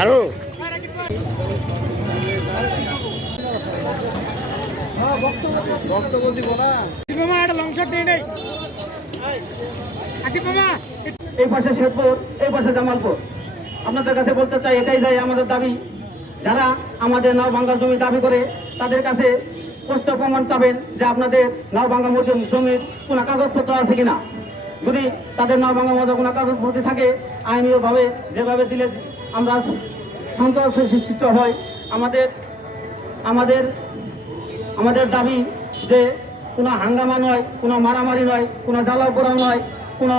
আরও। এই পাশে শেরপুর, এই পাশে জামালপুর। আপনাদের কাছে বলতে চাই, এটাই যাই আমাদের দাবি। যারা আমাদের নাও ভাঙ্গা জমি দাবি করে, তাদের কাছে স্পষ্ট প্রমাণ চাবেন যে আপনাদের নাও মজুম জমির কোনো কাগজপত্র আছে কিনা। যদি তাদের নাও ভাঙ্গা মজুর কোনো কাগজপত্র থাকে আইনীয়ভাবে যেভাবে দিলে আমরা সন্তোষ সৃষ্টি হয়, আমাদের আমাদের আমাদের দাবি যে কোনো হাঙ্গামা নয়, কোনো মারামারি নয়, কোনো জ্বালাও নয়, কোনো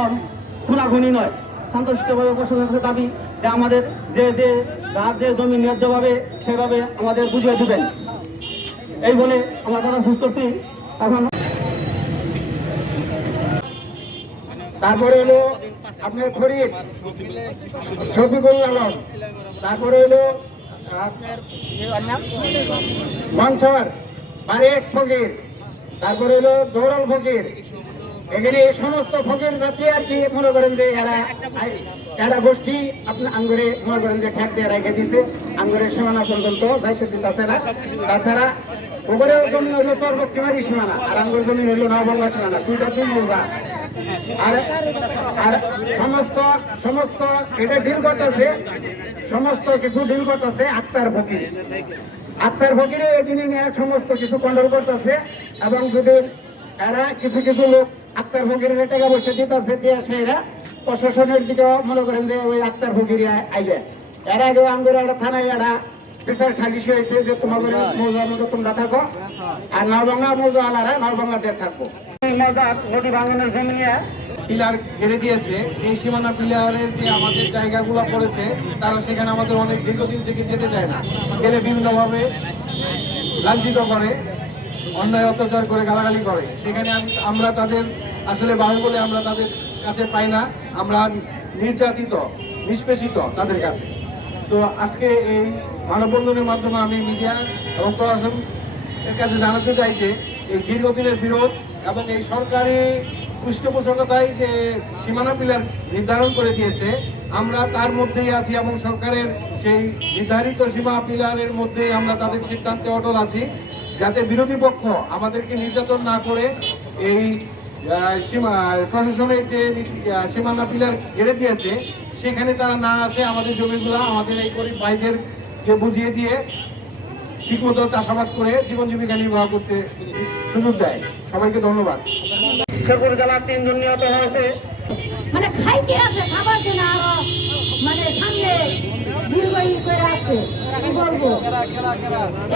খুনাখুনি নয়। শান্তশিষ্টভাবে প্রশাসনের দাবি যে আমাদের যে যে, যার যে জমি ন্যায্যভাবে সেভাবে আমাদের বুঝিয়ে দেবেন। এই বলে আমার কথা শেষ করছি। এখন তারপরে হলো আপনার ফরিদ শফিকুল আলম। তারপরে হলো, আপনার মনসর, বারেক ফকির। তারপরে হলো দৌড়ল ফকির। এখানে এই সমস্ত ফকির জাতি আর কি মনে করেন যে এরা এরা গোষ্ঠী আপনার আঙ্গুরে মনে করেন যে ঠেক দিয়ে রেখে দিছে আঙ্গুরের সীমানা পর্যন্ত দিতেছে না তাছাড়া ওপরে জমি হলো পরবর্তীমারি সীমানা, আর আঙ্গুর জমি হলো নবঙ্গা সীমানা। দুইটা দুই আর সমস্ত সমস্ত এটা ডিল করতেছে, সমস্ত কিছু ডিল করতেছে আক্তার ফকির। আক্তার ফকিরে নিয়ে সমস্ত কিছু কন্ট্রোল করতেছে এবং যদি এরা কিছু কিছু লোক আক্তার ফকিরের টাকা পয়সা দিতেছে, দিয়ে সেরা প্রশাসনের দিকে মনে করেন যে ওই আক্তার ফকিরে আইবে এরা আগেও আঙ্গুরে একটা থানায় এরা বিচার সালিশ হয়েছে যে তোমাদের মৌজার মতো তোমরা থাকো, আর নরবাংলা মৌজা আলারা নরবাংলাতে থাকব মজার নদী ভাঙনের জমি নিয়ে পিলার ঘিরে দিয়েছে। এই সীমানা পিলারের যে আমাদের জায়গাগুলো পড়েছে, তারা সেখানে আমাদের অনেক দীর্ঘদিন থেকে যেতে দেয় না। গেলে বিভিন্নভাবে লাঞ্ছিত করে, অন্যায় অত্যাচার করে, গালাগালি করে। সেখানে আমরা তাদের আসলে বাহু বলে আমরা তাদের কাছে পাই না। আমরা নির্যাতিত, নিষ্পেষিত তাদের কাছে। তো আজকে এই মানববন্ধনের মাধ্যমে আমি মিডিয়া এবং প্রশাসন এর কাছে জানাতে চাই যে, এই দীর্ঘদিনের বিরোধ এবং এই সরকারি পৃষ্ঠপোষকতায় যে সীমানা পিলার নির্ধারণ করে দিয়েছে, আমরা তার মধ্যেই আছি এবং সরকারের সেই নির্ধারিত সীমা পিলারের মধ্যেই আমরা তাদের সিদ্ধান্তে অটল আছি, যাতে বিরোধী পক্ষ আমাদেরকে নির্যাতন না করে এই সীমা, প্রশাসনের যে সীমানা পিলার ঘিরে দিয়েছে, সেখানে তারা না আসে আমাদের জমিগুলো, আমাদের এই গরিব ভাইদেরকে বুঝিয়ে দিয়ে ঠিকমতো চাষাবাদ করে জীবন জীবিকা নির্বাহ করতে সুযোগ দেয়। সবাইকে ধন্যবাদ। শেরপুর জেলার তিনজন নিহত হয়েছে। মানে খাইতে আছে খাবার জন্য আরও মানে সামনে দীর্ঘ ই করে আছে কি বলব?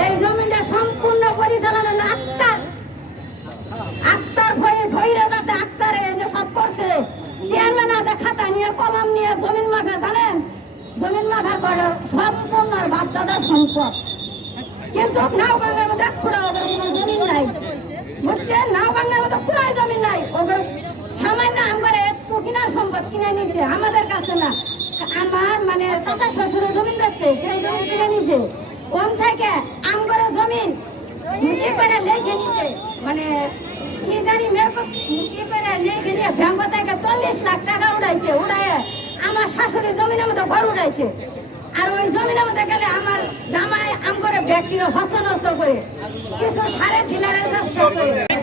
এই জমিটা সম্পূর্ণ পরিচালনা আক্তার আক্তার ভয়ে যাতে সব করছে। চেয়ারম্যান হাতে খাতা নিয়ে কলম নিয়ে জমিন মাফে জানেন? জমিন মাফার পরে সম্পূর্ণ বাপদাদার সম্পদ। কিন্তু নাও বাংলার মধ্যে খুঁড়া ওদের কোনো জমিন নাই। বুঝছেন? নাও বাংলার মধ্যে কুড়াই জমিন নাই। ওদের সামান্য আমগরে একটু কিনা সম্পদ কিনে নিছে। আমাদের কাছে না। আমার মানে চাচা শ্বশুরের জমিন যাচ্ছে সেই জমি কিনে নিছে। ওন থেকে আমগরে জমিন কি করে লেখে নিছে। মানে কি জানি মেয়ে কি করে লেখে নিয়ে ব্যাংক থেকে চল্লিশ লাখ টাকা উড়াইছে উড়াই আমার শাশুড়ি জমিনের মধ্যে ঘর উড়াইছে। আর ওই জমিনের মধ্যে গেলে আমার জামাই হস্তনস্ত করে কিছু সারের ডিলারের ব্যবসা করে।